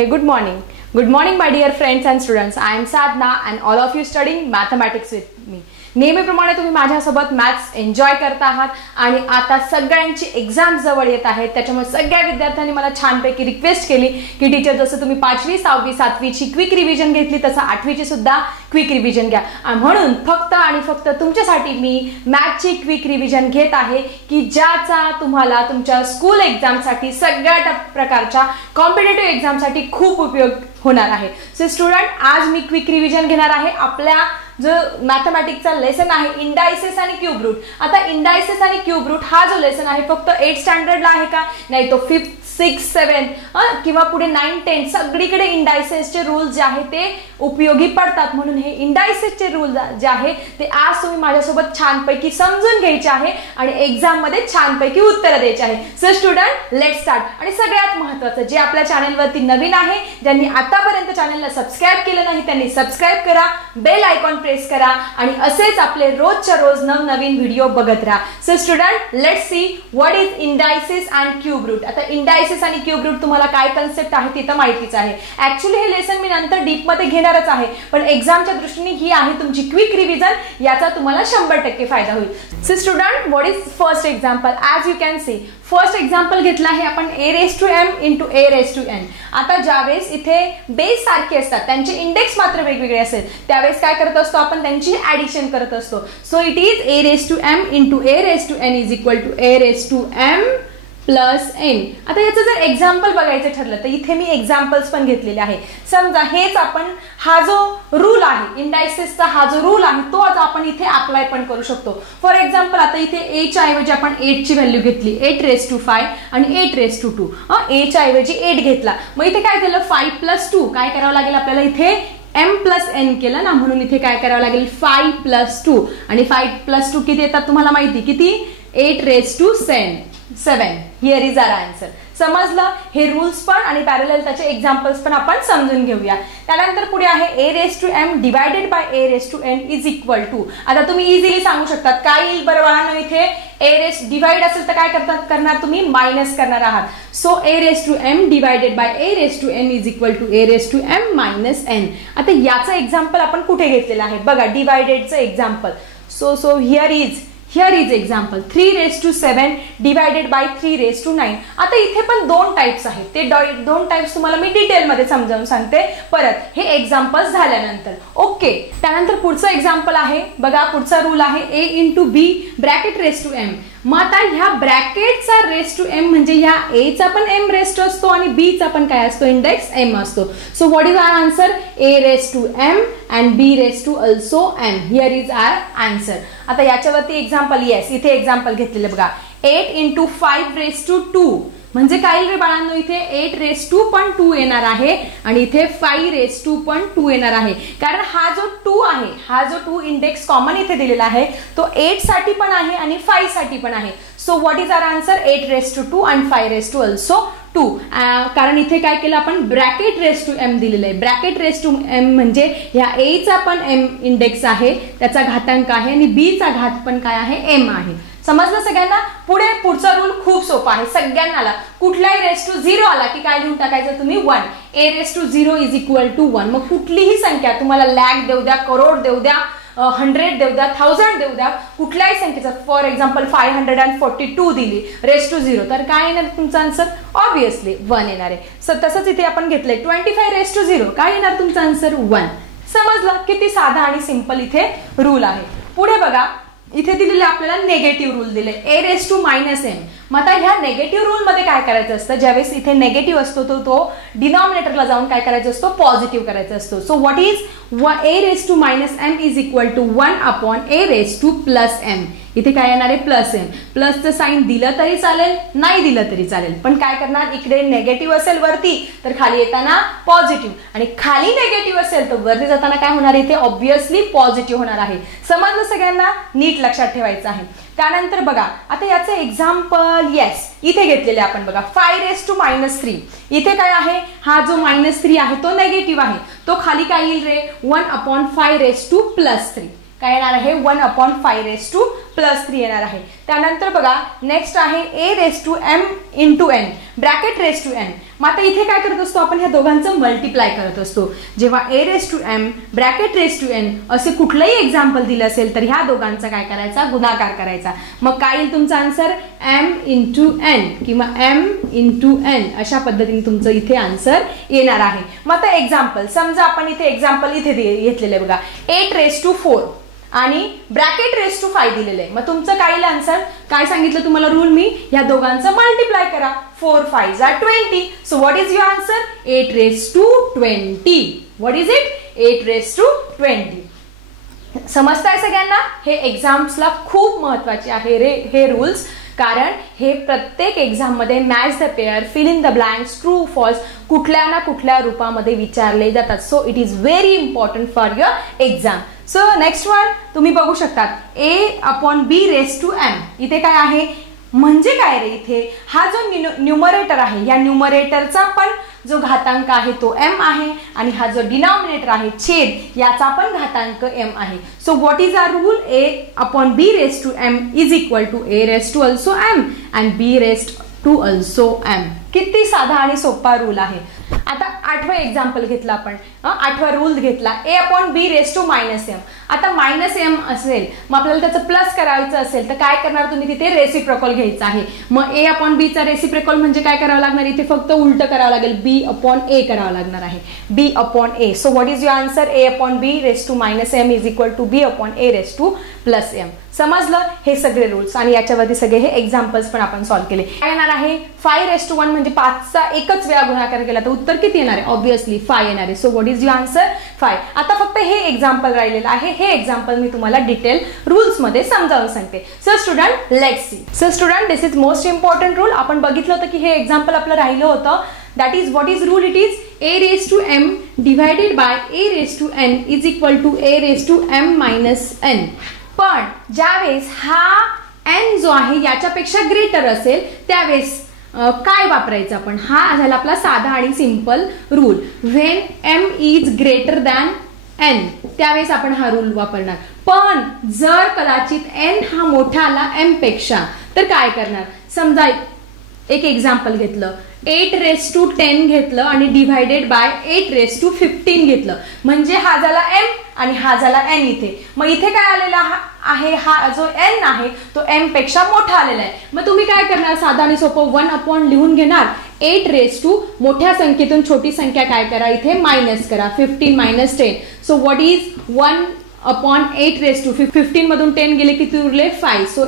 Hey, good morning. Good morning, my dear friends and students. I am Sadhna and all of you studying mathematics with me. नेहमीप्रमाणे तुम्ही माझ्यासोबत maths enjoy करत आहात आणि आता सगळ्यांची एक्झाम जवळ येत आहेत. त्याच्यामुळे सगळ्या विद्यार्थ्यांनी मला छानपैकी रिक्वेस्ट केली की टीचर जसं तुम्ही 5वी 6वी 7वीची क्विक रिव्हिजन घेतली तसं 8वीची सुद्धा क्विक रिव्हिजन घ्या. म्हणून फक्त आणि फक्त तुमच्यासाठी मी मॅथ्सची क्विक रिव्हिजन घेत आहे की ज्याचा तुम्हाला तुमच्या स्कूल एक्झामसाठी सगळ्या प्रकारच्या कॉम्पिटिटिव्ह एक्झामसाठी खूप उपयोग होणार आहे. सो स्टुडंट, आज मी क्विक रिव्हिजन घेणार आहे आपल्या जो मॅथमॅटिक्सचा लेसन आहे इंडायसेस आणि क्यूब रूट. आता इंडायसेस आणि क्यूब रूट हा जो लेसन आहे फक्त 8th स्टँडर्डला आहे का? नाही, तो 5th 6th 7th किंवा पुढे 9th 10th सगळीकडे इंडायसेसचे रूल्स जे आहे ते उपयोगी पडतात. म्हणून हे इंडायसेसचे रूल जे आहे ते आज तुम्ही माझ्यासोबत छानपैकी समजून घ्यायचे आहे आणि एक्झाम मध्ये छानपैकी उत्तर द्यायचे आहे. So student, let's start. आणि सगळ्यात महत्त्वाचं, जे आपल्या चॅनलवरती नवीन आहे, ज्यांनी आतापर्यंत चॅनलला सबस्क्राईब केलं नाही त्यांनी सबस्क्राईब करा, बेल आयकॉन प्रेस करा आणि असेच आपले रोजच्या रोज नवनवीन व्हिडिओ बघत राहा. So student, let's see what is indices and cube root. आता इंडायसेस आणि क्यूब रूट तुम्हाला काय कन्सेप्ट आहे ती तर माहितीच आहे. ऍक्च्युअली हे लेसन मी नंतर डीप मध्ये घेणारच आहे, पण एक्झामच्या दृष्टीने ही आहे तुमची क्विक रिव्हिजन. याचा तुम्हाला 100% फायदा होईल. So student, what is first example? As you can see, first example घेतला आहे आपण a⁻m × a⁻n. आता ज्यावेळेस इथे बेस सारखे असतात, त्यांचे इंडेक्स मात्र वेगवेगळे असेल, त्यावेळेस काय करत असतो आपण? त्यांची ऍडिशन करत असतो. So it is a⁻m × a⁻n is equal to a⁻m plus n. आता याचं जर एक्झाम्पल बघायचं ठरलं तर इथे मी एक्झाम्पल्स पण घेतलेले आहे. समजा हेच आपण हा जो रूल आहे इंडायसेसचा, हा जो रूल आहे तो आज आपण इथे अप्लाय पण करू शकतो. फॉर एक्झाम्पल, आता इथे a च्या ऐवजी आपण 8 ची व्हॅल्यू घेतली, 8⁵ आणि 8⁵2. a च्या ऐवजी 8 घेतला, मग इथे काय झालं? 5 + 2 काय करावं लागेल आपल्याला? इथे m + n केलं ना, म्हणून इथे काय करावं लागेल? 5 + 2. आणि 5 + 2 किती येतात तुम्हाला माहिती? किती? 8�7. Here is our answer. समजलं? हे रूल्स पण आणि पॅरलल त्याचे एक्झाम्पल्स पण आपण समजून घेऊया. त्यानंतर पुढे आहे a⁻m divided by a⁻n is equal to. आता तुम्ही इझिली सांगू शकतात काय येईल बरं बाळांनो? इथे डिवाइड असेल तर काय करणार तुम्ही? मायनस करणार आहात. So a⁻m divided by a⁻n is equal to a⁻m - n. आता याचं एक्झाम्पल आपण कुठे घेतलेलं आहे बघा, डिवायडेडचं example. So here is example 3⁻7 divided by 3⁻9. आता इथे पण दोन टाइप्स आहेत, ते दोन टाइप्स तुम्हाला मी डिटेलमध्ये समजावून सांगते परत हे एक्झाम्पल्स झाल्यानंतर. ओके, त्यानंतर पुढचं एक्झाम्पल आहे बघा, पुढचा रूल आहे a × b (m). मग आता ह्या ब्रॅकेटचा (m) म्हणजे ह्या a चा पण m रेस्ट असतो आणि b चा पण काय असतो? इंडेक्स m असतो. So what is our answer? a⁻m and b⁻m. Here is our answer. आता याच्यावरती एक्झाम्पल, येस इथे एक्झाम्पल घेतलेले बघा, 8 × 5⁻2 म्हणजे काय रे बाळांनो? इथे 8⁻2 पण 2 येणार आहे आणि इथे 5⁻2 पण 2 येणार आहे. कारण हा जो 2 आहे, हा जो 2 इंडेक्स कॉमन इथे दिलेला आहे तो 8 साठी पण आहे आणि 5 साठी पण आहे. So what is our answer? 8⁻2 आणि 5⁻2 कारण इथे काय केलं आपण? ब्रॅकेट⁻m दिलेलं आहे. ब्रॅकेट⁻m म्हणजे ह्या a चा पण m इंडेक्स आहे, त्याचा घातांक आहे, आणि b चा घात पण काय आहे? m आहे. समजलं सगळ्यांना? पुढचा रूल खूप सोपा आहे सगळ्यांना आला. कुठलाही (0) आला की काय लिहून टाकायचं तुम्ही? 1. a⁻0 is equal to 1. मग कुठलीही संख्या तुम्हाला लाख देऊ द्या, करोड देऊ द्या, 100 देऊ द्या, 1000 देऊ द्या, कुठल्याही संख्येचा, फॉर एक्झाम्पल 542 दिली (0), तर काय येणार तुमचं आन्सर? ऑब्विसली 1 येणार आहे. सो तसंच इथे आपण घेतलंय 25(0), काय येणार तुमचं आन्सर? 1. समजलं? किती साधा आणि सिंपल इथे रूल आहे. पुढे बघा, इथे दिलेले आपल्याला नेगेटिव्ह रूल दिले a⁻m. मग आता ह्या नेगेटिव्ह रूल मध्ये काय करायचं असतं? ज्यावेळेस इथे नेगेटिव्ह असतो तो डिनॉमिनेटरला जाऊन काय करायचं असतो? पॉझिटिव्ह करायचा असतो. So what is a⁻m is equal to 1/a⁻m. इथे काय येणार आहे? +m. प्लसचं साइन दिलं तरी चालेल, नाही दिलं तरी चालेल, पण काय करणार? इकडे नेगेटिव्ह असेल वरती तर खाली येताना पॉझिटिव्ह, आणि खाली नेगेटिव्ह असेल तर वरती जाताना काय होणार? इथे ऑब्विसली पॉझिटिव्ह होणार आहे. समजलं सगळ्यांना? नीट लक्षात ठेवायचं आहे. त्यानंतर बघा, आता याचं एक्झाम्पल येस इथे घेतलेले आपण बघा, 5⁻3. इथे काय आहे? हा जो -3 आहे तो नेगेटिव्ह आहे, तो खाली काय येईल रे? 1/5⁻3. काय येणार आहे? 1/5⁻3. +3 येणार आहे. त्यानंतर बघा नेक्स्ट आहे a raise to m into n bracket raise to n. मग आता इथे काय करत असतो आपण ह्या दोघांचं मल्टिप्लाय करत असतो. जेव्हा a raise to m bracket raise to n असे कुठलंही एक्झाम्पल दिलं असेल तर ह्या दोघांचा काय करायचा, गुणाकार करायचा. मग काय येईल तुमचा आन्सर, m इंटू n किंवा m इंटू n अशा पद्धतीने तुमचं इथे आन्सर येणार आहे. मग आता एक्झाम्पल समजा आपण इथे एक्झाम्पल इथे घेतलेलं आहे बघा, 8 रेस टू 4 आणि ब्रॅकेट रेस टू 5 दिलेलं आहे. मग तुमचं काय येईल आन्सर, काय सांगितलं तुम्हाला रूल मी, या दोघांचं मल्टिप्लाय करा. 4 5 are 20. So what is your answer, 8 raise to 20. What is it, 8 raise to 20. समजताय सगळ्यांना, हे एक्झाम्सला खूप महत्वाचे आहे हे रूल्स, कारण हे प्रत्येक एक्झाम मध्ये match the pair, fill in the blanks, true false कुठल्या ना कुठल्या रूपामध्ये विचारले जातात. So it is very important for your exam. So next one तुम्ही बघू शकतात, a/b रेस टू m. इथे काय आहे म्हणजे काय रे, इथे हा जो न्यूमरेटर आहे या न्यूमरेटरचा पण जो घातांक आहे तो m आहे आणि हा जो डिनॉमिनेटर आहे छेद याचा पण घातांक m आहे. So what is our rule, a/b raise to m is equal to a raise to also m and b raise to also m. किती साधा आणि सोपा रूल आहे. आता 8वं एक्झाम्पल घेतलं आपण, 8वा रूल घेतला, a/b रेस टू -m. आता -m असेल मग आपल्याला त्याचं प्लस करायचं असेल तर काय करणार तुम्ही, तिथे रेसिप्रोकल घ्यायचं आहे. मग a/b चा रेसिप्रोकल म्हणजे काय करावं लागणार, इथे फक्त उलट करावं लागेल, b/a करावं लागणार आहे, b/a. So what is your answer, a/b raise to -m is equal to b/a raise to +m. समजलं हे सगळे रूल्स आणि याच्यावरती सगळे हे एक्झाम्पल्स पण आपण सॉल्व्ह केले. काय येणार आहे, 5 रेस टू 1 म्हणजे 5चा एकच वेळा गुणाकार केला तर उत्तर किती येणार आहे, ऑब्व्हियसली 5 येणार आहे. So what is your answer, 5. आता फक्त हे एक्झाम्पल राहिलेलं आहे, हे एक्झाम्पल मी तुम्हाला डिटेल रूल्स मध्ये समजावून सांगते. So student let's C. So student this is most important rule. आपण बघितलं होतं की हे एक्झाम्पल आपलं राहिलं होतं. That is, what is rule? It is a raised to m divided by a raised to n is equal to a raised to m minus n. पण ज्यावेळेस हा n जो आहे याच्यापेक्षा ग्रेटर असेल त्यावेळेस काय वापरायचं आपण, हा झाला आपला साधा आणि simple rule. When m is greater than n त्यावेळेस आपण हा रूल वापरणार. पण जर कदाचित n हा मोठा आला m पेक्षा तर काय करणार, समजा एक एक्झाम्पल घेतलं, 8 रेस टू 10 घेतलं आणि डिवायडेड बाय 8 रेस टू 15 घेतलं म्हणजे हा झाला m आणि हा झाला n इथे. मग इथे काय आलेला आहे, हा जो n आहे तो m पेक्षा मोठा आलेला आहे. मग तुम्ही काय करणार, साधा आणि सोपं 1 लिहून घेणार. 8 रेस टू मोठ्या संख्येतून छोटी संख्या काय करा, इथे मायनस करा, 15 - 10. So what is 1/8 raise to 15 मधून 10 गेले किती उरले, 5. सो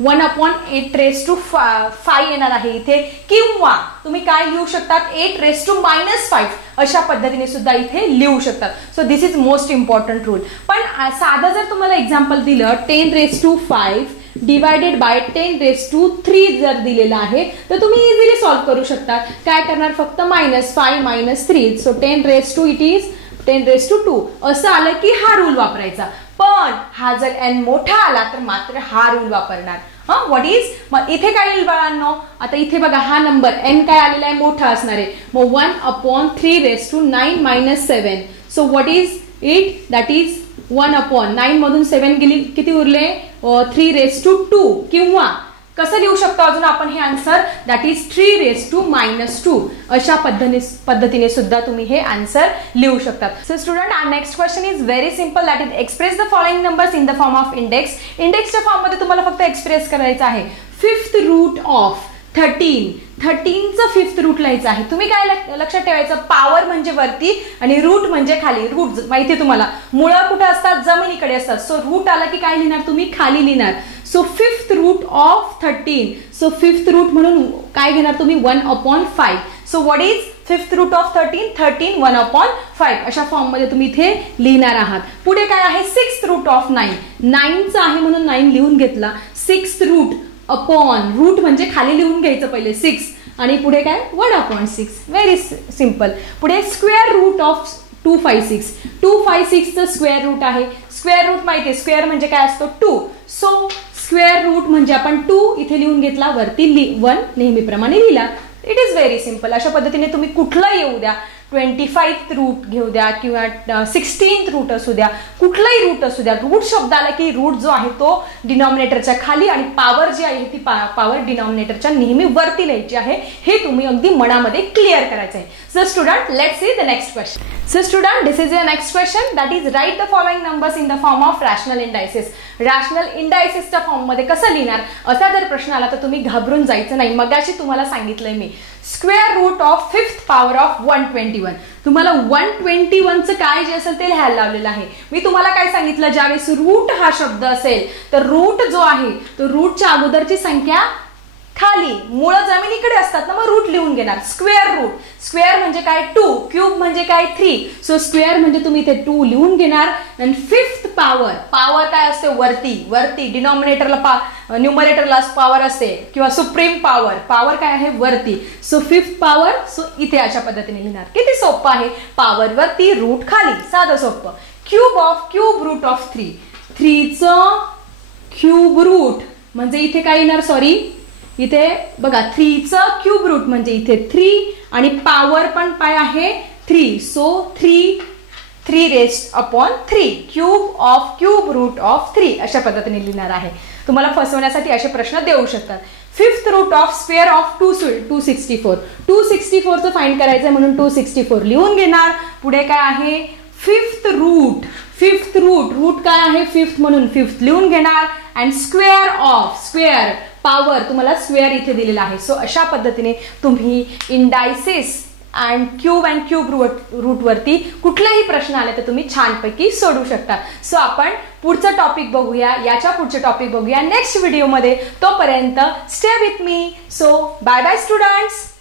1/8 रेस टू 5 येणार आहे इथे. किंवा तुम्ही काय लिहू शकतात, 8 रेस टू -5 अशा पद्धतीने सुद्धा इथे लिहू शकतात. So this is most important rule. पण साधा जर तुम्हाला एक्झाम्पल दिलं, 10 raise to 5 divided by 10 raise to 3 जर दिलेला आहे तर तुम्ही इझिली सॉल्व्ह करू शकता. काय करणार, फक्त -5 - 3. So 10 raise to it is 10 raise to 2 असं आलं की हा रूल वापरायचा. पण हा जर n मोठा आला तर मात्र हा रूल वापरणार. व्हॉट इज, मग इथे काय येईल बाळांनो, आता इथे बघा हा नंबर n काय आलेला आहे, मोठा असणार आहे. मग 1/3 raise to 9 - 7. So what is it, that is 1/9 मधून 7 गेली किती उरले, 3 रेस टू 2. किंवा कसं लिहू शकतो अजून आपण हे answer, that is 3 raise to -2 अशा पद्धतीने सुद्धा तुम्ही हे आन्सर लिहू शकतात. So student our next question is very simple, that is express the following numbers in the form of index. इंडेक्सच्या फॉर्म मध्ये तुम्हाला फक्त एक्सप्रेस करायचं आहे. 5th root of 13चं 5th route लिहायचं आहे. तुम्ही काय लक्षात ठेवायचं, पॉवर म्हणजे वरती आणि रूट म्हणजे खाली. रूट माहिती तुम्हाला, मुळं कुठे असतात, जमिनीकडे असतात. सो रूट आला की काय लिहिणार तुम्ही, खाली लिहिणार. So 5th root of 13. So 5th root म्हणून काय घेणार तुम्ही, 1/5. So what is 5th root of 13 1/5 अशा फॉर्म मध्ये तुम्ही इथे लिहिणार आहात. पुढे काय आहे, 6th रूट ऑफ 9चं आहे म्हणून 9 लिहून घेतला. 6th रूट अपॉन, रूट म्हणजे खाली लिहून घ्यायचं पहिले 6 आणि पुढे काय 1/6. Very simple. पुढे स्क्वेअर रूट ऑफ 256. 256चं स्क्वेअर रूट आहे. स्क्वेअर रूट माहिती आहे, स्क्वेअर म्हणजे काय असतो 2. सो स्क्वेअर रूट म्हणजे आपण 2 इथे लिहून घेतला, वरती 1 नेहमीप्रमाणे लिहिला. It is very simple. अशा पद्धतीने तुम्ही कुठलं येऊ द्या, 25th रूट घेऊ द्या किंवा 16th रूट असू द्या, कुठलाही रूट असू द्या, रूट शब्द आला की रूट जो आहे तो डिनॉमिनेटरच्या खाली आणि पॉवर जी आहे ती पॉवर डिनॉमिनेटरच्या नेहमी वरती लिहायची आहे. हे तुम्ही अगदी मनामध्ये क्लिअर करायचं आहे. So student, let's see the next question. So student, this is your next question, that is write the following numbers in the form of rational indices. Rational इंडायसेसच्या फॉर्म मध्ये कसं लिहिणार असा जर प्रश्न आला तर तुम्ही घाबरून जायचं नाही. मगाशी तुम्हाला सांगितलंय मी square root of 5th power of 121. तुम्हाला 121चं काय जे असेल ते लिहायला लावलेलं आहे. मी तुम्हाला काय सांगितलं, ज्यावेळेस रूट हा शब्द असेल तर रूट जो आहे तो रूटच्या अगोदरची संख्या खाली मूळ जमिनीकडे असतात ना, मग रूट लिहून घेणार. स्क्वेअर रूट, स्क्वेअर म्हणजे काय 2, क्यूब म्हणजे काय 3. सो स्क्वेअर म्हणजे तुम्ही इथे 2 लिहून घेणार. आणि 5th पॉवर, पॉवर काय असते वरती, वरती डिनॉमिनेटरला न्यूमरेटरला पॉवर असते किंवा सुप्रीम पॉवर, पॉवर काय आहे वरती. सो 5th पॉवर, सो इथे अशा पद्धतीने लिहिणार. किती सोपं आहे, पॉवर वरती रूट खाली, साधं सोपं. Cube of cube root of 3, 3चं क्यूब रूट म्हणजे इथे काय येणार, सॉरी इथे बघा 3चं क्यूब रूट म्हणजे इथे 3 आणि पॉवर पण काय आहे 3. So 3 rest upon 3 cube of cube root of 3 अशा पद्धतीने लिहिणार आहे. तुम्हाला फसवण्यासाठी असे प्रश्न देऊ शकतात. 5th root of square of 264, 264चं फाइंड करायचं म्हणून 264 लिहून घेणार. पुढे काय आहे 5th रूट, 5th रूट काय आहे 5th म्हणून 5th लिहून घेणार. And square of, square power तुम्हाला स्क्वेअर इथे दिलेला आहे. सो अशा पद्धतीने तुम्ही इंडायसेस अँड क्यूब रूट वरती कुठलाही प्रश्न आले तर तुम्ही छानपैकी सोडू शकता. सो आपण पुढचा टॉपिक बघूया, याच्या पुढचे टॉपिक बघूया नेक्स्ट व्हिडिओमध्ये. तोपर्यंत stay with me. So bye bye students.